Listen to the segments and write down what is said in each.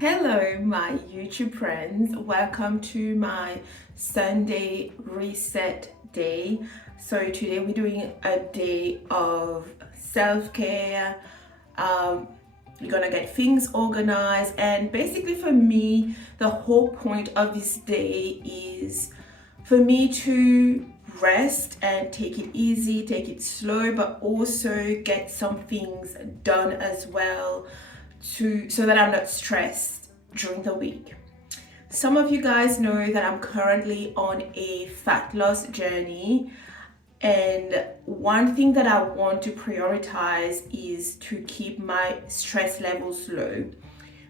Hello, my YouTube friends. Welcome to my Sunday reset day. So today we're doing a day of self-care. We're gonna get things organized, and basically for me, the whole point of this day is for me to rest and take it easy, take it slow, but also get some things done as well so that I'm not stressed during the week. Some of you guys know that I'm currently on a fat loss journey, and one thing that I want to prioritize is to keep my stress levels low,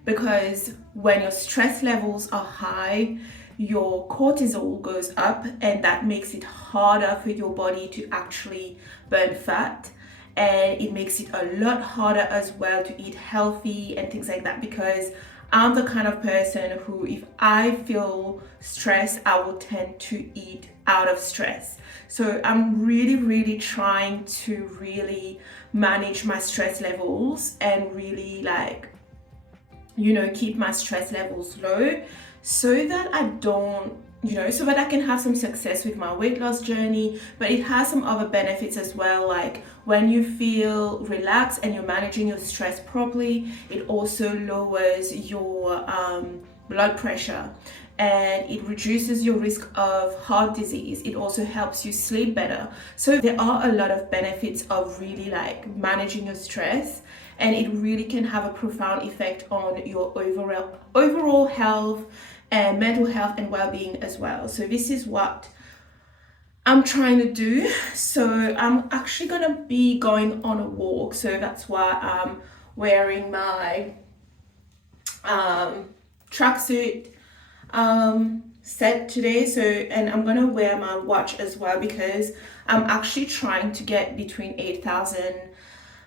because when your stress levels are high, your cortisol goes up, and that makes it harder for your body to actually burn fat, and it makes it a lot harder as well to eat healthy and things like that, because I'm the kind of person who, if I feel stressed, I will tend to eat out of stress. So I'm really trying to really manage my stress levels and really keep my stress levels low, so that I don't, so that I can have some success with my weight loss journey. But it has some other benefits as well, like when you feel relaxed and you're managing your stress properly, it also lowers your blood pressure, and it reduces your risk of heart disease. It also helps you sleep better. So there are a lot of benefits of really managing your stress, and it really can have a profound effect on your overall health and mental health and well-being as well. So this is what I'm trying to do. So I'm actually gonna be going on a walk, so that's why I'm wearing my tracksuit set today. So, and I'm gonna wear my watch as well, because I'm actually trying to get between 8,000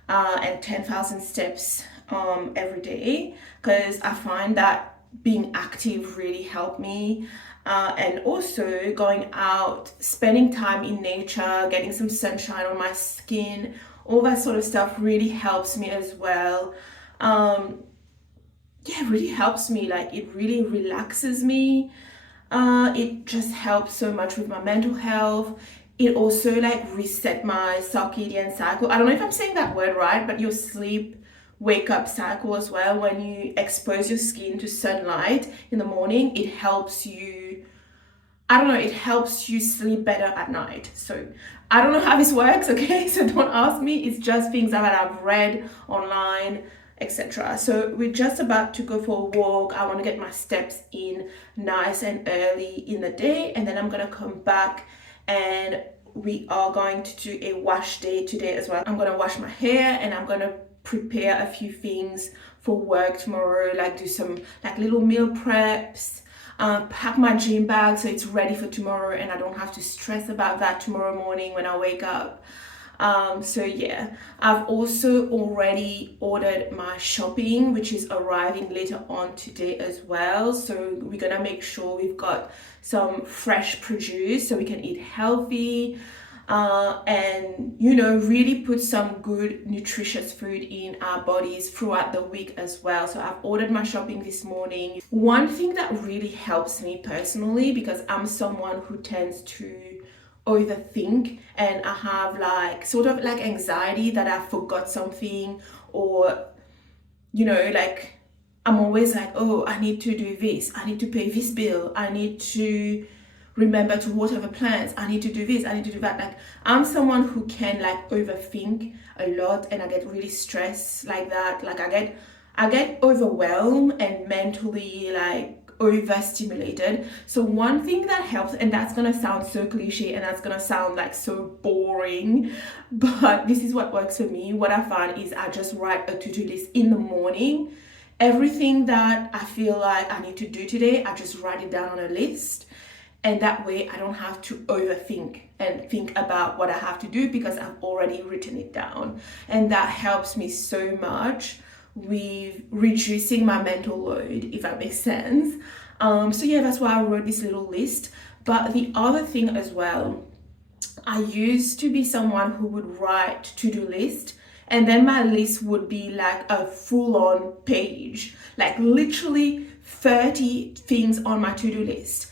and 10,000 steps every day, because I find that being active really helped me, and also going out, spending time in nature, getting some sunshine on my skin, all that sort of stuff really helps me as well. It really helps me, it really relaxes me. It just helps so much with my mental health. It also reset my circadian cycle. I don't know if I'm saying that word right, but your sleep wake up cycle as well. When you expose your skin to sunlight in the morning, it helps you, it helps you sleep better at night. So I don't know how this works, okay? So don't ask me. It's just things that I've read online, etc. So we're just about to go for a walk. I want to get my steps in nice and early in the day, and then I'm gonna come back and we are going to do a wash day today as well. I'm gonna wash my hair, and I'm gonna prepare a few things for work tomorrow, do some little meal preps, pack my gym bag so it's ready for tomorrow, and I don't have to stress about that tomorrow morning when I wake up. So yeah, I've also already ordered my shopping, which is arriving later on today as well. So we're gonna make sure we've got some fresh produce so we can eat healthy, and really put some good nutritious food in our bodies throughout the week as well. So I've ordered my shopping this morning. One thing that really helps me personally, because I'm someone who tends to overthink, and I have sort of anxiety that I forgot something, or I'm always oh, I need to do this, I need to pay this bill, I need to remember to water the plants, I need to do this, I need to do that. I'm someone who can overthink a lot, and I get really stressed like that. I get overwhelmed and mentally overstimulated. So one thing that helps, and that's gonna sound so cliche and that's gonna sound like so boring, but this is what works for me. What I find is I just write a to-do list in the morning. Everything that I feel like I need to do today, I just write it down on a list. And that way I don't have to overthink and think about what I have to do because I've already written it down. And that helps me so much with reducing my mental load, if that makes sense. So yeah, that's why I wrote this little list. But the other thing as well, I used to be someone who would write to-do list, and then my list would be like a full-on page, like literally 30 things on my to-do list.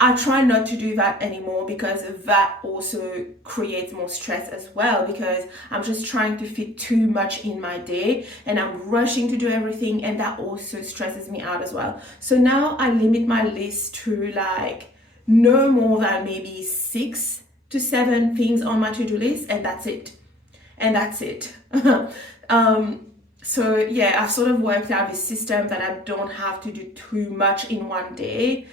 I try not to do that anymore because that also creates more stress as well, because I'm just trying to fit too much in my day and I'm rushing to do everything, and that also stresses me out as well. So now I limit my list to like no more than maybe 6 to 7 things on my to-do list, and that's it. And that's it. So yeah, I've sort of worked out this system that I don't have to do too much in one day.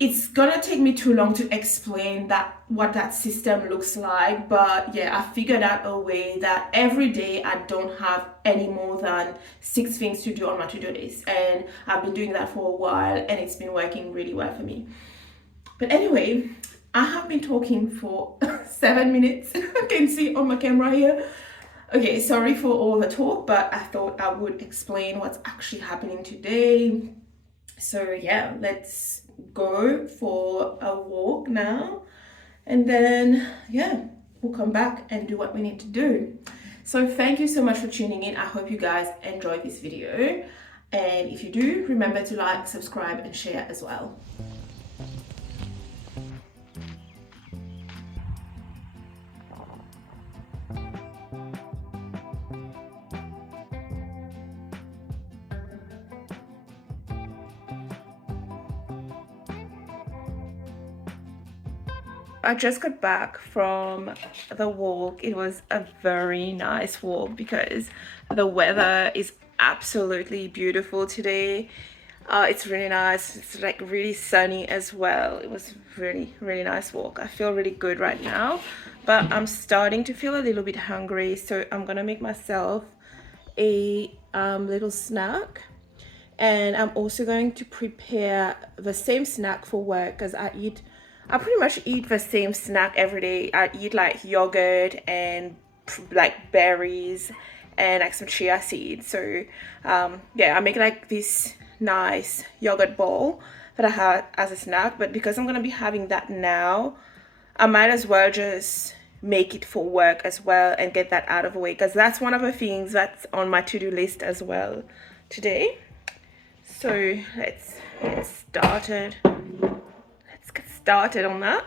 It's gonna take me too long to explain that what that system looks like, but yeah, I figured out a way that every day I don't have any more than 6 things to do on my to-do list, and I've been doing that for a while and it's been working really well for me. But anyway, I have been talking for 7 minutes. I can see on my camera here. Okay, sorry for all the talk, but I thought I would explain what's actually happening today. So yeah, let's go for a walk now, and then yeah, we'll come back and do what we need to do. So thank you so much for tuning in. I hope you guys enjoyed this video, and if you do, remember to like, subscribe and share as well. I just got back from the walk. It was a very nice walk because the weather is absolutely beautiful today. It's really nice. It's like really sunny as well. It was really, really nice walk. I feel really good right now, but I'm starting to feel a little bit hungry, so I'm gonna make myself a little snack. And I'm also going to prepare the same snack for work because I pretty much eat the same snack every day. I eat like yogurt and like berries and like some chia seeds. So yeah, I make like this nice yogurt bowl that I had as a snack. But because I'm gonna be having that now, I might as well just make it for work as well and get that out of the way, because that's one of the things that's on my to-do list as well today. So let's get started. Let's get started on that.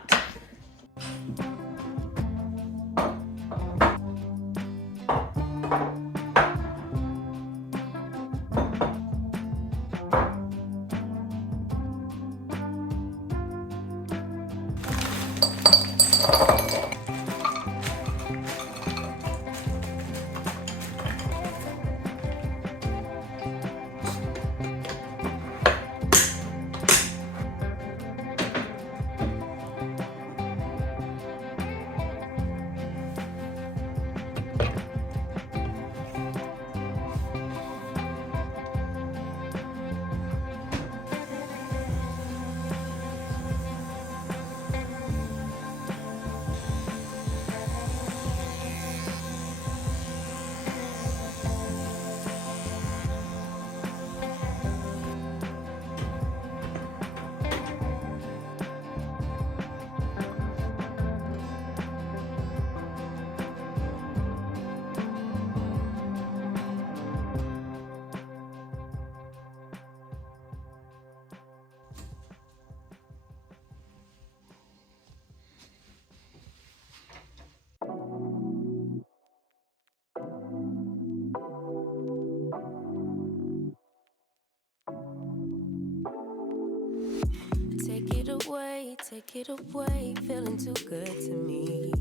Take it away, feeling too good to me.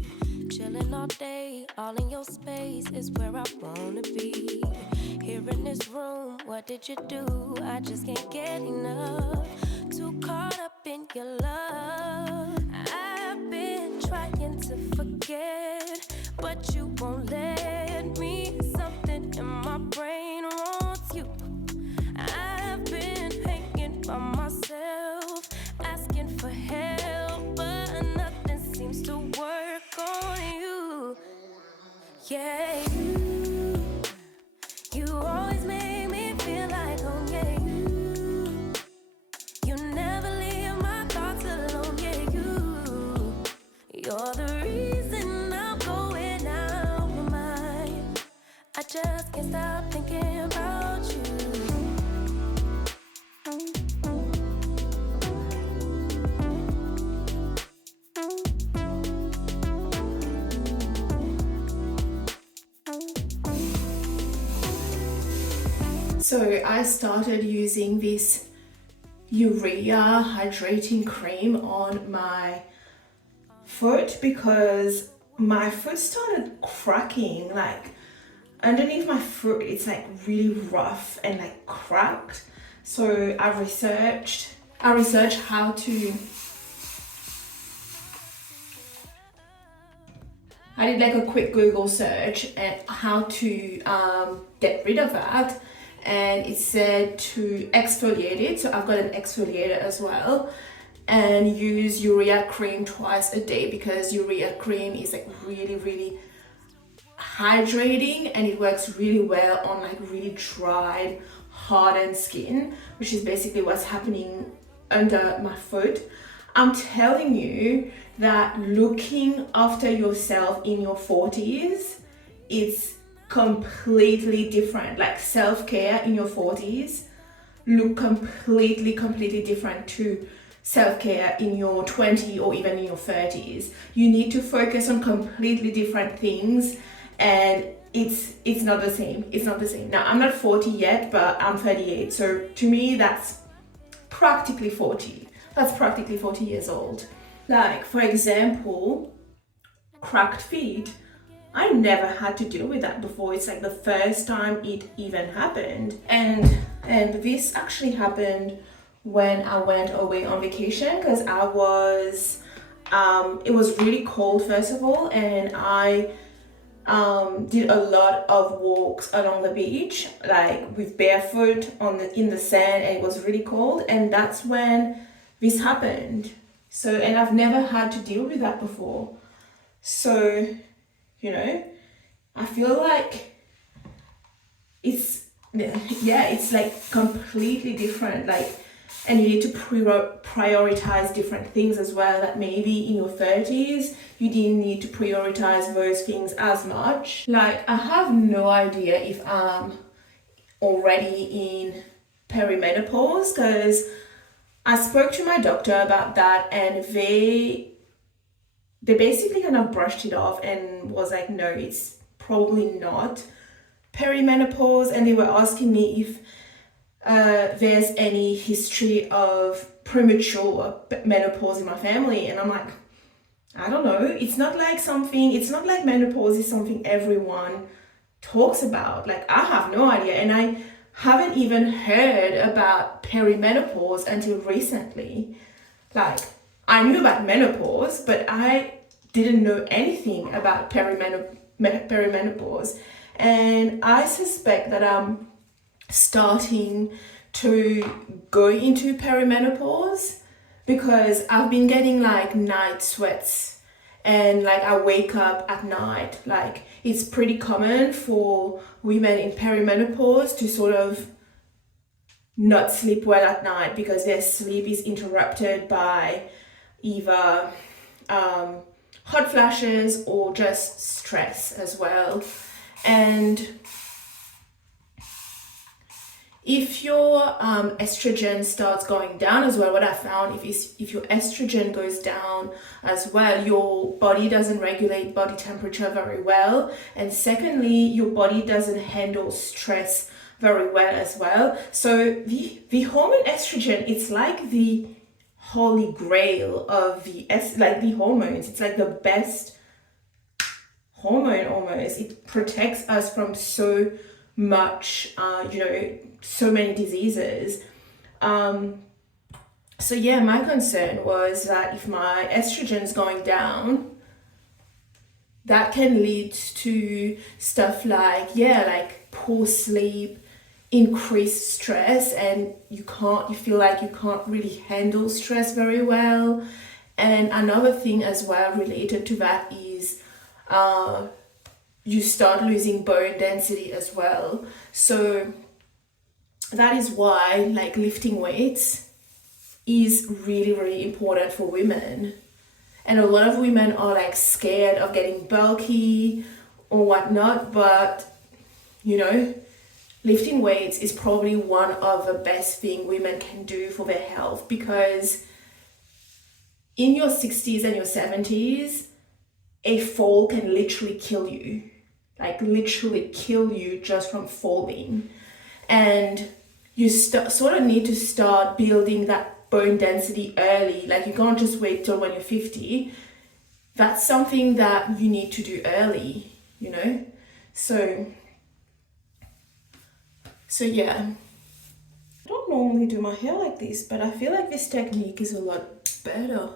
Chilling all day, all in your space is where I wanna be. Here in this room what did you do? I just can't get enough. Too caught up in your love. I've been trying to forget, but you won't let me. Something in my brain wants you. I've been hanging by myself, asking for help, but nothing seems to work on you. Yeah, you always make me feel like home. Yeah, you never leave my thoughts alone. Yeah, you're the reason I'm going out my mind. I just can't stop thinking about you. So I started using this Urea hydrating cream on my foot because my foot started cracking, like underneath my foot it's like really rough and like cracked. So I researched how to, I did like a quick Google search and how to get rid of that, and it said to exfoliate it. So I've got an exfoliator as well, and use Urea cream twice a day because Urea cream is like really hydrating and it works really well on like really dried, hardened skin, which is basically what's happening under my foot. I'm telling you that looking after yourself in your 40s is completely different. Like self-care in your 40s look completely different to self-care in your 20s or even in your 30s. You need to focus on completely different things, and it's not the same. It's not the same. Now I'm not 40 yet, but I'm 38, so to me that's practically 40. That's practically 40 years old. Like, for example, cracked feet. I never had to deal with that before. It's like the first time it even happened. And this actually happened when I went away on vacation because I was, it was really cold first of all, and I did a lot of walks along the beach, like with barefoot in the sand, and it was really cold, and that's when this happened. So, and I've never had to deal with that before. So, you know, I feel like it's like completely different, like, and you need to prioritize different things as well, that maybe in your 30s you didn't need to prioritize those things as much. Like, I have no idea if I'm already in perimenopause because I spoke to my doctor about that, and they basically kind of brushed it off and was like, no, it's probably not perimenopause. And they were asking me if there's any history of premature menopause in my family, and I'm like, I don't know. It's not like menopause is something everyone talks about. Like, I have no idea, and I haven't even heard about perimenopause until recently. Like, I knew about menopause, but I didn't know anything about perimenopause. And I suspect that I'm starting to go into perimenopause because I've been getting like night sweats, and like I wake up at night. Like, it's pretty common for women in perimenopause to sort of not sleep well at night because their sleep is interrupted by either hot flashes or just stress as well. And if your estrogen starts going down as well, what I found, if your estrogen goes down as well, your body doesn't regulate body temperature very well, and secondly, your body doesn't handle stress very well as well. So the hormone estrogen, it's like the holy grail of the hormones. It's like the best hormone almost. It protects us from so much, so many diseases. So yeah, my concern was that if my estrogen's going down, that can lead to stuff like poor sleep, increased stress, and you feel like you can't really handle stress very well. And another thing as well related to that is you start losing bone density as well. So that is why lifting weights is really, really important for women. And a lot of women are scared of getting bulky or whatnot, but lifting weights is probably one of the best thing women can do for their health, because in your 60s and your 70s, a fall can literally kill you. Literally kill you just from falling. And you sort of need to start building that bone density early. You can't just wait till when you're 50. That's something that you need to do early, So yeah. I don't normally do my hair like this, but I feel like this technique is a lot better.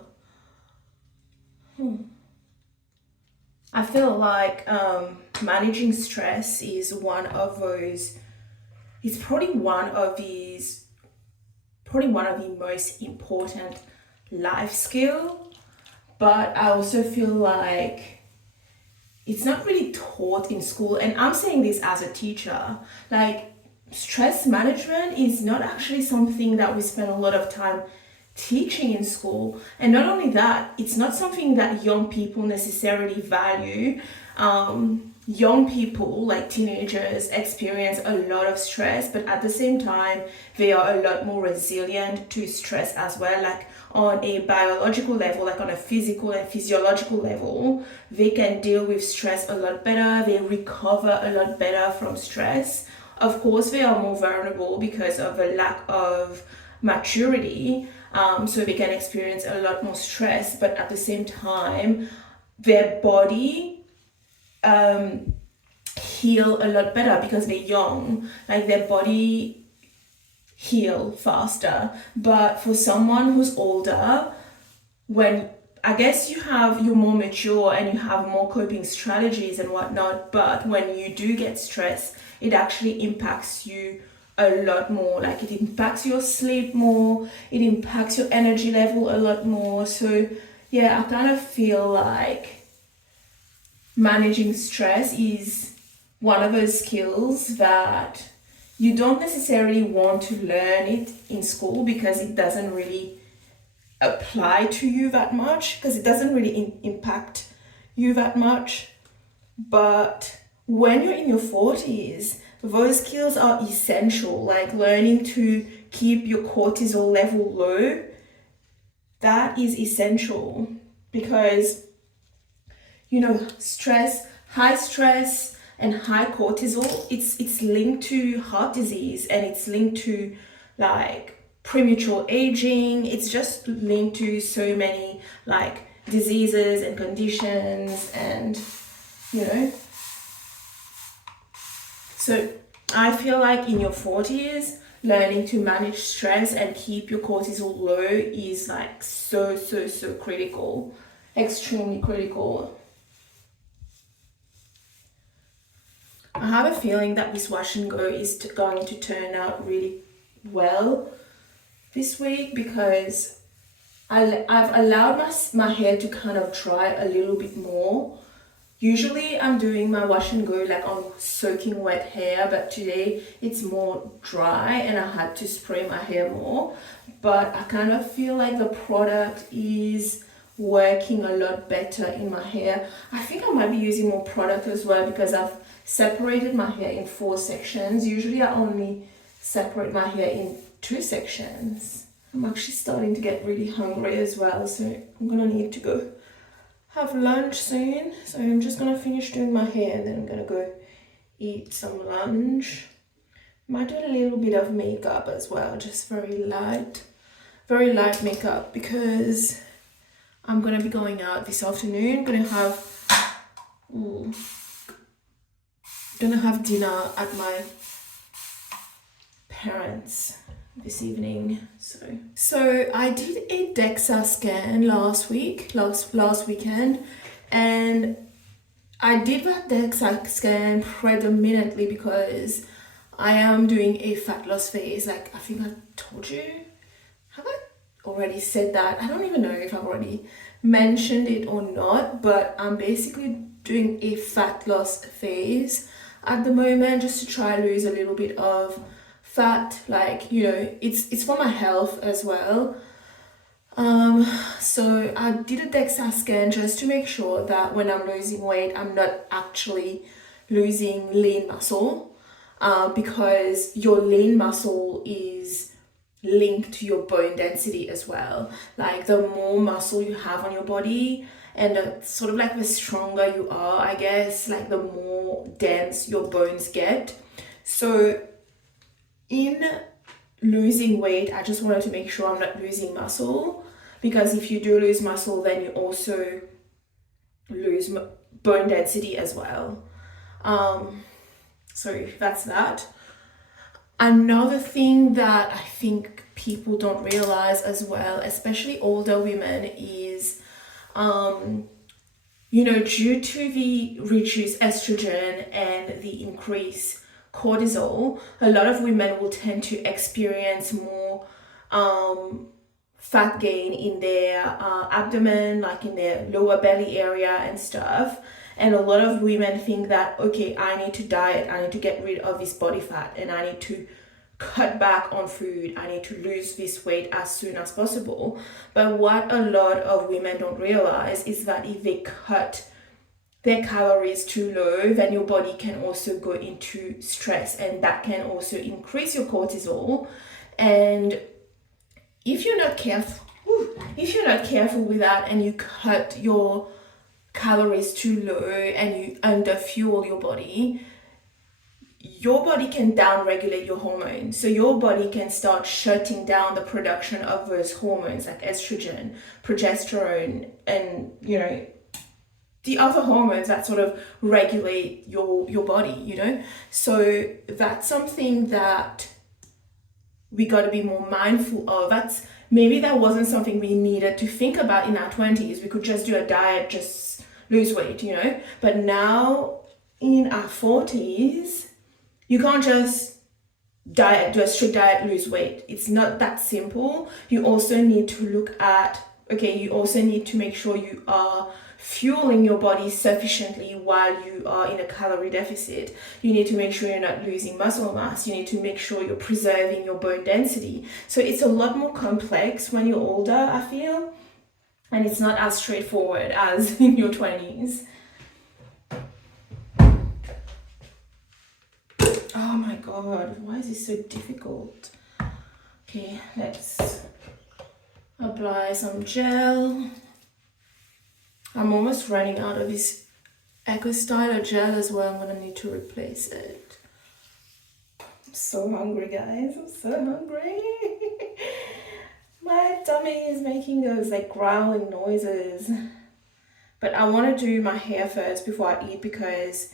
I feel like managing stress is one of those, it's probably one of the most important life skill, but I also feel like it's not really taught in school. And I'm saying this as a teacher, stress management is not actually something that we spend a lot of time teaching in school. And not only that, it's not something that young people necessarily value. Young people, like teenagers, experience a lot of stress, but at the same time, they are a lot more resilient to stress as well. On a biological level, on a physical and physiological level, they can deal with stress a lot better. They recover a lot better from stress. Of course, they are more vulnerable because of a lack of maturity. So they can experience a lot more stress, but at the same time, their body heal a lot better because they're young. Their body heal faster. But for someone who's older, when I guess you're more mature and you have more coping strategies and whatnot, but when you do get stressed, it actually impacts you a lot more. It impacts your sleep more, it impacts your energy level a lot more. So yeah, I kind of feel like managing stress is one of those skills that you don't necessarily want to learn it in school, because it doesn't really apply to you that much, because it doesn't really impact you that much. But when you're in your 40s, those skills are essential, learning to keep your cortisol level low. That is essential, because high stress and high cortisol, it's linked to heart disease, and it's linked to premature aging. It's just linked to so many diseases and conditions, and so I feel like in your 40s, learning to manage stress and keep your cortisol low is so critical, extremely critical. I have a feeling that this wash and go is going to turn out really well this week, because I've allowed my hair to kind of dry a little bit more. Usually I'm doing my wash and go on soaking wet hair, but today it's more dry and I had to spray my hair more. But I kind of feel like the product is working a lot better in my hair. I think I might be using more product as well, because I've separated my hair in 4 sections. Usually I only separate my hair in 2 sections. I'm actually starting to get really hungry as well, so I'm gonna need to go have lunch soon. So I'm just gonna finish doing my hair and then I'm gonna go eat some lunch. Might do a little bit of makeup as well, just very light makeup, because I'm gonna be going out this afternoon. Gonna have gonna have dinner at my parents this evening. So I did a DEXA scan last weekend, and I did that DEXA scan predominantly because I am doing a fat loss phase. Like, I think I told you, have I already said that? I don't even know if I've already mentioned it or not, but I'm basically doing a fat loss phase at the moment, just to try and lose a little bit of fat. Like, you know, it's for my health as well. So I did a DEXA scan just to make sure that when I'm losing weight, I'm not actually losing lean muscle, because your lean muscle is linked to your bone density as well. Like, the more muscle you have on your body, and sort of like the stronger you are, I guess, like the more dense your bones get. So in losing weight, I just wanted to make sure I'm not losing muscle, because if you do lose muscle, then you also lose bone density as well. So that's that. Another thing that I think people don't realize as well, especially older women, is you know, due to the reduced estrogen and the increased cortisol, a lot of women will tend to experience more fat gain in their abdomen, like in their lower belly area and stuff. And a lot of women think that, okay, I need to diet, I need to get rid of this body fat, and I need to cut back on food, I need to lose this weight as soon as possible. But what a lot of women don't realize is that if they cut their calories too low, then your body can also go into stress, and that can also increase your cortisol. And if you're not careful with that, and you cut your calories too low and you underfuel your body can downregulate your hormones. So your body can start shutting down the production of those hormones like estrogen, progesterone, and, you know, the other hormones that sort of regulate your body, you know. So that's something that we got to be more mindful of. Maybe that wasn't something we needed to think about in our 20s. We could just do a diet, just lose weight, you know. But now in our 40s, you can't just do a strict diet, lose weight. It's not that simple. You also need to look at, you also need to make sure you are fueling your body sufficiently while you are in a calorie deficit. You need to make sure you're not losing muscle mass. You need to make sure you're preserving your bone density. So it's a lot more complex when you're older, I feel, and it's not as straightforward as in your 20s. Oh my god, why is this so difficult? Okay, let's apply some gel. I'm almost running out of this Eco Styler gel as well. I'm gonna need to replace it. I'm so hungry, guys. I'm so hungry. My tummy is making those like growling noises. But I want to do my hair first before I eat, because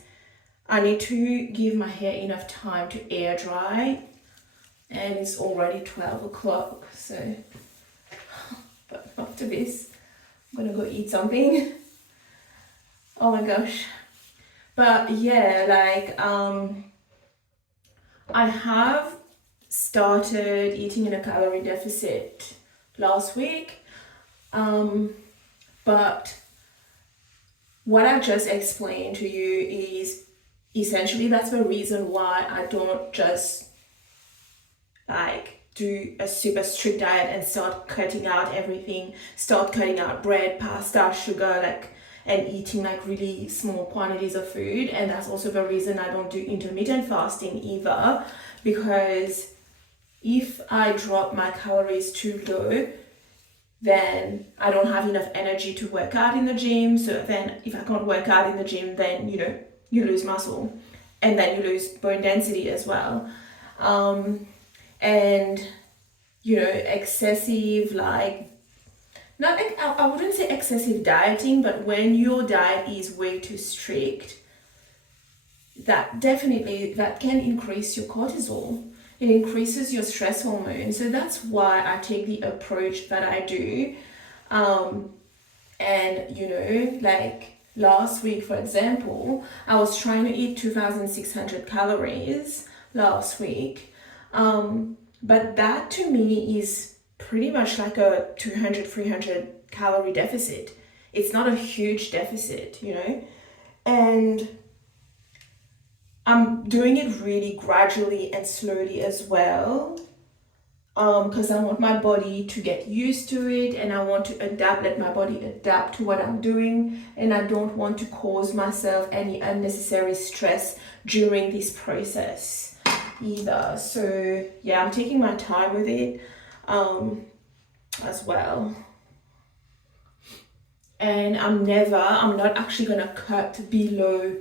I need to give my hair enough time to air dry. And it's already 12 o'clock, so... But after this, I'm gonna go eat something. Oh my gosh. But yeah, like I have started eating in a calorie deficit last week, but what I just explained to you is essentially that's the reason why I don't just like do a super strict diet and start cutting out everything, start cutting out bread, pasta, sugar, and eating really small quantities of food. And that's also the reason I don't do intermittent fasting either, because if I drop my calories too low, then I don't have enough energy to work out in the gym. So then if I can't work out in the gym, then you lose muscle, and then you lose bone density as well. And excessive, I wouldn't say excessive dieting, but when your diet is way too strict, that can increase your cortisol. It increases your stress hormone. So that's why I take the approach that I do. And like last week, for example, I was trying to eat 2,600 calories last week. But that to me is pretty much like a 200, 300 calorie deficit. It's not a huge deficit, and I'm doing it really gradually and slowly as well, because I want my body to get used to it, and I want to let my body adapt to what I'm doing, and I don't want to cause myself any unnecessary stress during this process either. So yeah, I'm taking my time with it as well. And I'm not actually gonna cut below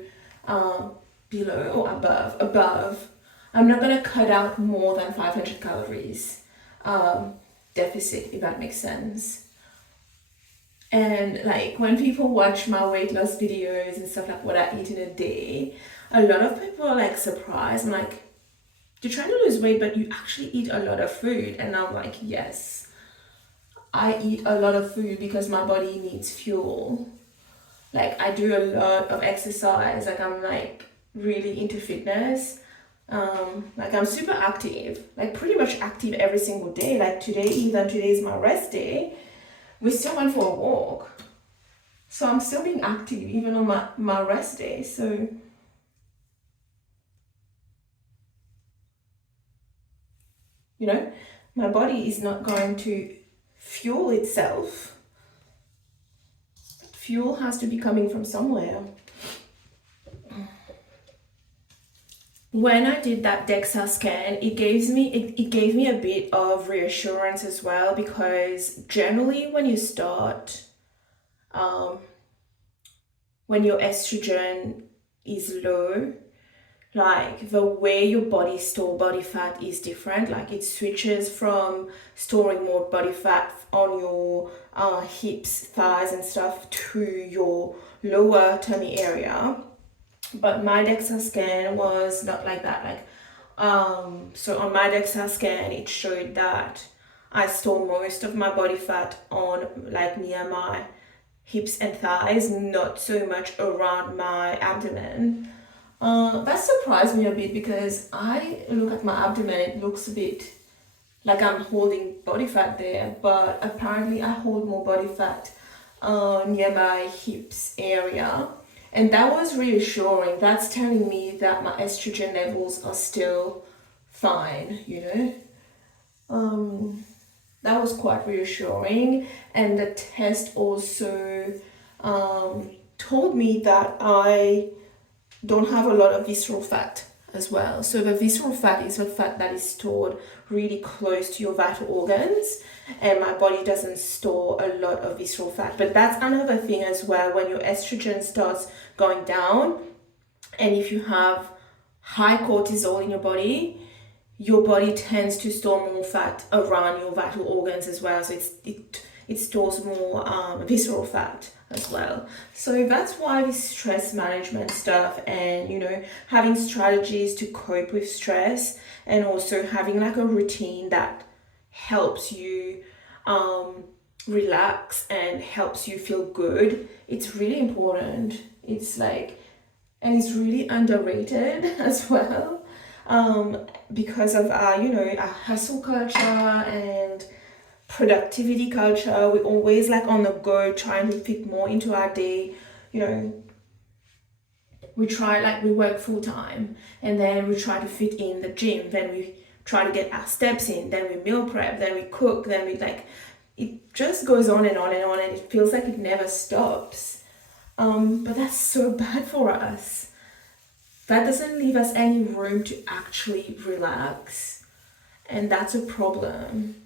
or above. I'm not gonna cut out more than 500 calories deficit, if that makes sense. And like when people watch my weight loss videos and stuff, like what I eat in a day, a lot of people are like surprised. I'm like, you're trying to lose weight, but you actually eat a lot of food. And I'm like, yes, I eat a lot of food because my body needs fuel. Like I do a lot of exercise. Like I'm like really into fitness. Like I'm super active, like pretty much active every single day. Like today is my rest day. We still went for a walk. So I'm still being active even on my rest day. So my body is not going to fuel itself. Fuel has to be coming from somewhere. When I did that DEXA scan, it gave me a bit of reassurance as well, because generally when you start, when your estrogen is low, like the way your body store body fat is different. Like it switches from storing more body fat on your hips, thighs and stuff to your lower tummy area. But my DEXA scan was not like that. Like so on my DEXA scan it showed that I store most of my body fat on like near my hips and thighs, not so much around my abdomen. That surprised me a bit, because I look at my abdomen, it looks a bit like I'm holding body fat there, but apparently I hold more body fat near my hips area. And that was reassuring. That's telling me that my estrogen levels are still fine, That was quite reassuring. And the test also told me that I don't have a lot of visceral fat as well. So the visceral fat is the fat that is stored really close to your vital organs, and my body doesn't store a lot of visceral fat. But that's another thing as well. When your estrogen starts going down, and if you have high cortisol in your body tends to store more fat around your vital organs as well. So it stores more visceral fat as well. So that's why this stress management stuff, and having strategies to cope with stress, and also having like a routine that helps you relax and helps you feel good, it's really important. It's like, and it's really underrated as well, because of our hustle culture and productivity culture. We're always like on the go, trying to fit more into our day. We work full time, and then we try to fit in the gym, then we try to get our steps in, then we meal prep, then we cook, then we it just goes on and on and on, and it feels like it never stops. But that's so bad for us. That doesn't leave us any room to actually relax, and that's a problem.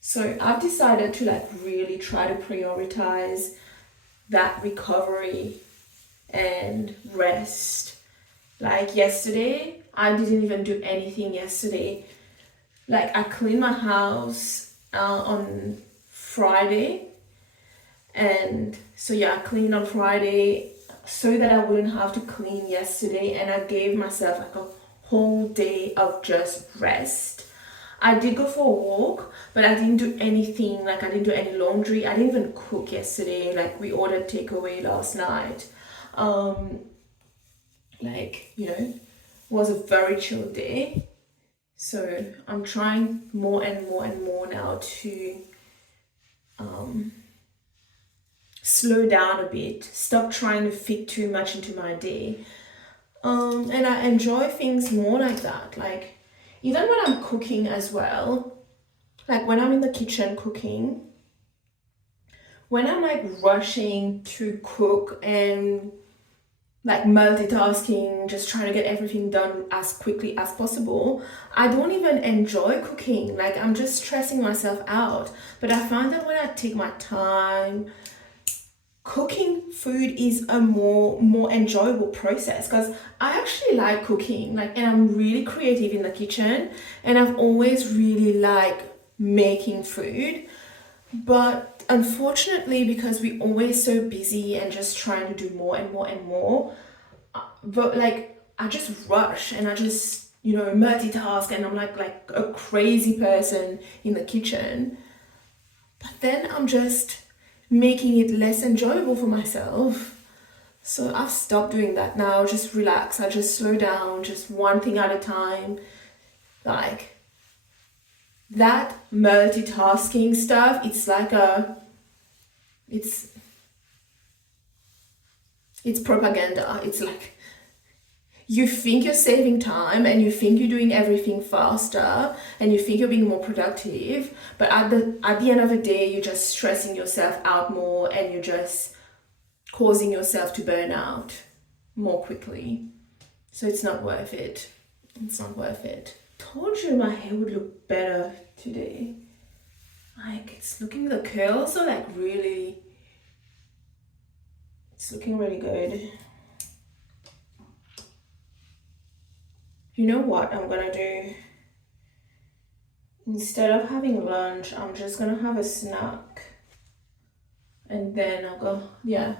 So I've decided to really try to prioritize that recovery and rest. Like yesterday, I didn't even do anything yesterday. Like I cleaned my house on Friday, and so yeah, I cleaned on Friday. so that I wouldn't have to clean yesterday, and I gave myself like a whole day of just rest. I did go for a walk, but I didn't do anything, like I didn't do any laundry. I didn't even cook yesterday. Like we ordered takeaway last night. Like, you know, it was a very chill day. So I'm trying more and more and more now to slow down a bit, stop trying to fit too much into my day. And I enjoy things more like that. Like even when I'm cooking as well, like when I'm in the kitchen cooking, when I'm like rushing to cook and like multitasking, just trying to get everything done as quickly as possible, I don't even enjoy cooking. Like I'm just stressing myself out. But I find that when I take my time, cooking food is a more enjoyable process, because I actually like cooking, like, and I'm really creative in the kitchen, and I've always really liked making food. But unfortunately, because we're always so busy and just trying to do more and more and more, but like I just rush and I just, you know, multitask, and I'm like a crazy person in the kitchen. But then I'm just making it less enjoyable for myself. So I've stopped doing that now. Just relax. I just slow down, just one thing at a time. Like that multitasking stuff, it's like it's propaganda. It's like you think you're saving time and you think you're doing everything faster and you think you're being more productive, but at the end of the day, you're just stressing yourself out more, and you're just causing yourself to burn out more quickly. So it's not worth it. It's not worth it. Told you my hair would look better today. Like it's looking, the curls are like really, it's looking really good. You know what I'm gonna do? Instead of having lunch, I'm just gonna have a snack. And then I'll go, yeah.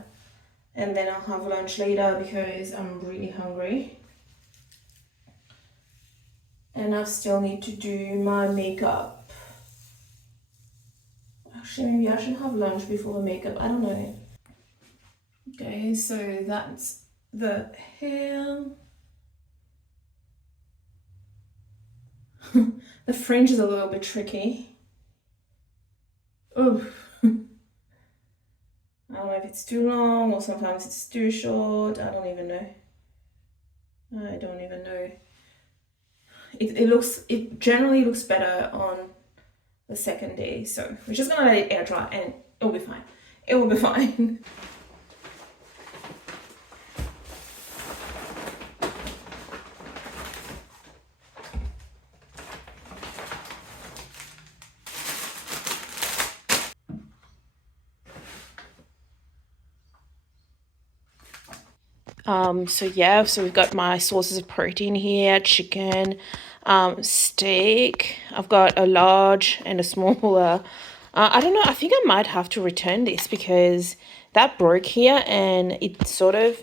And then I'll have lunch later because I'm really hungry. And I still need to do my makeup. Actually, maybe I should have lunch before the makeup. I don't know. Okay, so that's the hair. The fringe is a little bit tricky. Oh, I don't know if it's too long or sometimes it's too short. I don't even know. I don't even know. It generally looks better on the second day. So we're just gonna let it air dry and it'll be fine. It will be fine. So yeah, so we've got my sources of protein here: chicken, steak. I've got a large and a smaller. I don't know, I think I might have to return this because that broke here, and it sort of,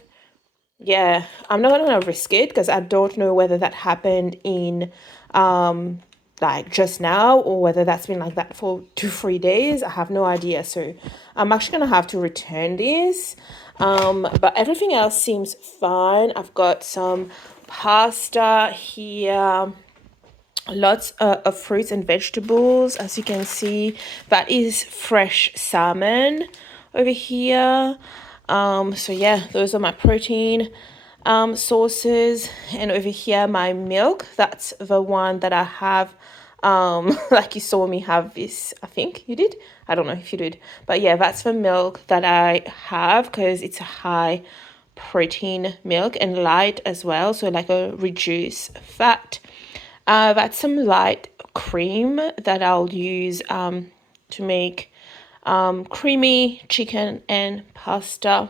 yeah, I'm not gonna risk it because I don't know whether that happened in like just now or whether that's been like that for 2-3 days. I have no idea. So I'm actually gonna have to return this. But everything else seems fine. I've got some pasta here, lots of fruits and vegetables, as you can see. That is fresh salmon over here. So yeah, those are my protein sources. And over here, my milk, that's the one that I have. Like you saw me have this, I think you did. I don't know if you did, but yeah, that's the milk that I have because it's a high protein milk and light as well, so like a reduced fat. That's some light cream that I'll use to make creamy chicken and pasta,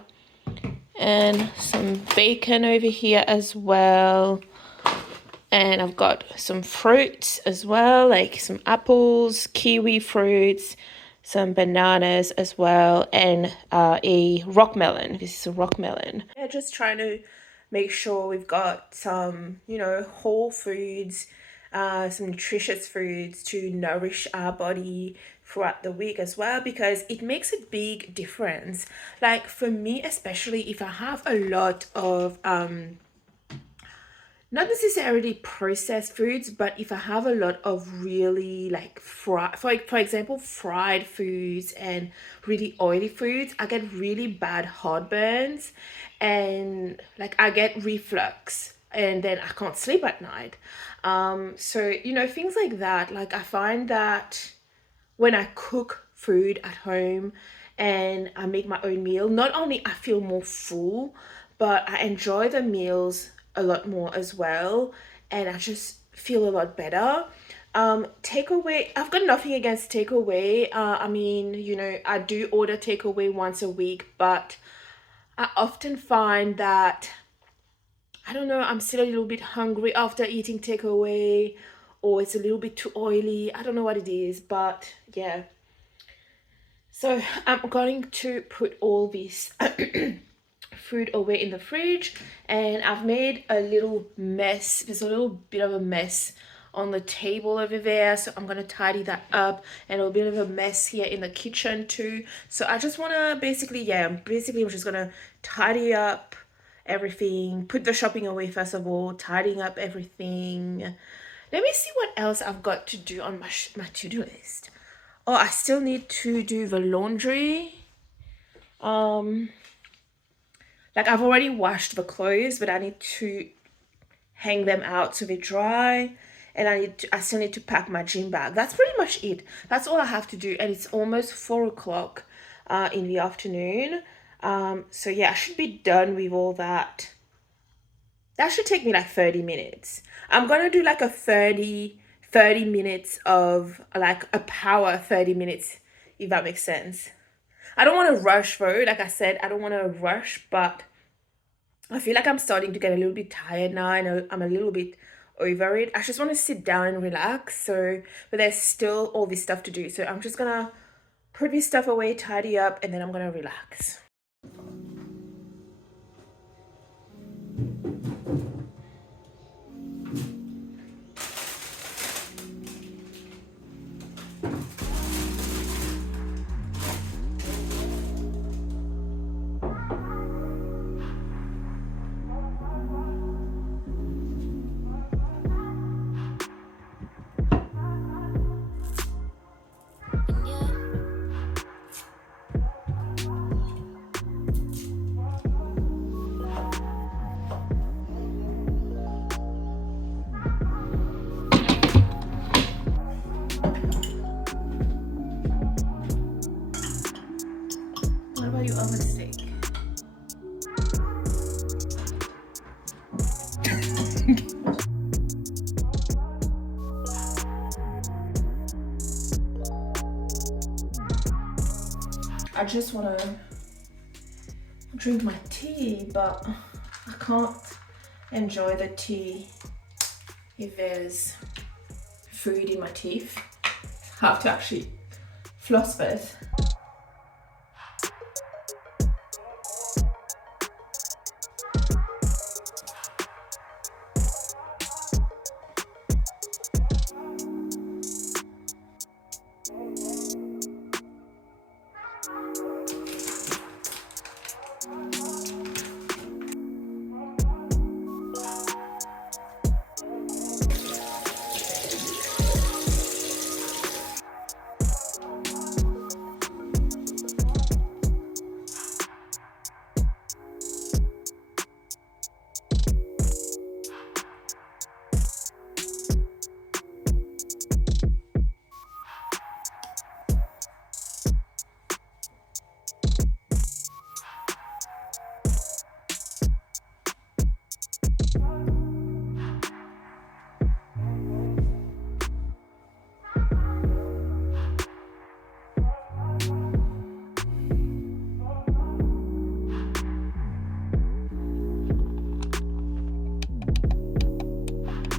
and some bacon over here as well. And I've got some fruits as well, like some apples, kiwi fruits, some bananas as well, and a rock melon. This is a rock melon. Yeah, just trying to make sure we've got some, whole foods, some nutritious foods to nourish our body throughout the week as well, because it makes a big difference. Like for me, especially if I have a lot of not necessarily processed foods, but if I have a lot of really like for example, fried foods and really oily foods, I get really bad heartburns, and like I get reflux, and then I can't sleep at night. So things like that. Like I find that when I cook food at home and I make my own meal, not only I feel more full, but I enjoy the meals a lot more as well, and I just feel a lot better. Takeaway, I've got nothing against takeaway. I mean, I do order takeaway once a week, but I often find that I don't know, I'm still a little bit hungry after eating takeaway, or it's a little bit too oily. I don't know what it is, but yeah. So I'm going to put all this food away in the fridge, and I've made a little mess. There's a little bit of a mess on the table over there, so I'm gonna tidy that up, and a little bit of a mess here in the kitchen too. So I just want to basically I'm just gonna tidy up everything, put the shopping away first of all, tidying up everything. Let me see what else I've got to do on my to-do list. Oh, I still need to do the laundry. Like I've already washed the clothes, but I need to hang them out so they dry, and I still need to pack my gym bag. That's pretty much it. That's all I have to do, and it's almost 4 o'clock in the afternoon. So yeah, I should be done with all that. That should take me like 30 minutes. I'm gonna do like a 30 minutes of like a power 30 minutes, if that makes sense. I don't want to rush though. Like I said, I don't want to rush, but I feel like I'm starting to get a little bit tired now. I know I'm a little bit over it. I just want to sit down and relax. So, but there's still all this stuff to do. So I'm just gonna put this stuff away, tidy up, and then I'm gonna relax. What about your oven steak? I just want to drink my tea, but I can't enjoy the tea if there's food in my teeth. I have to actually floss first.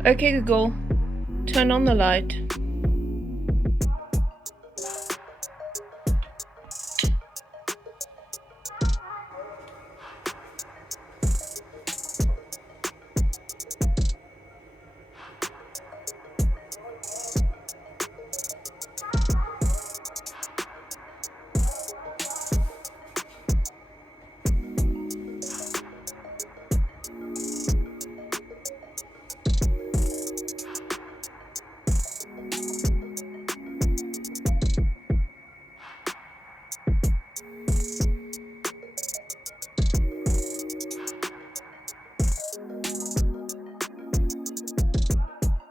Okay, Google, turn on the light.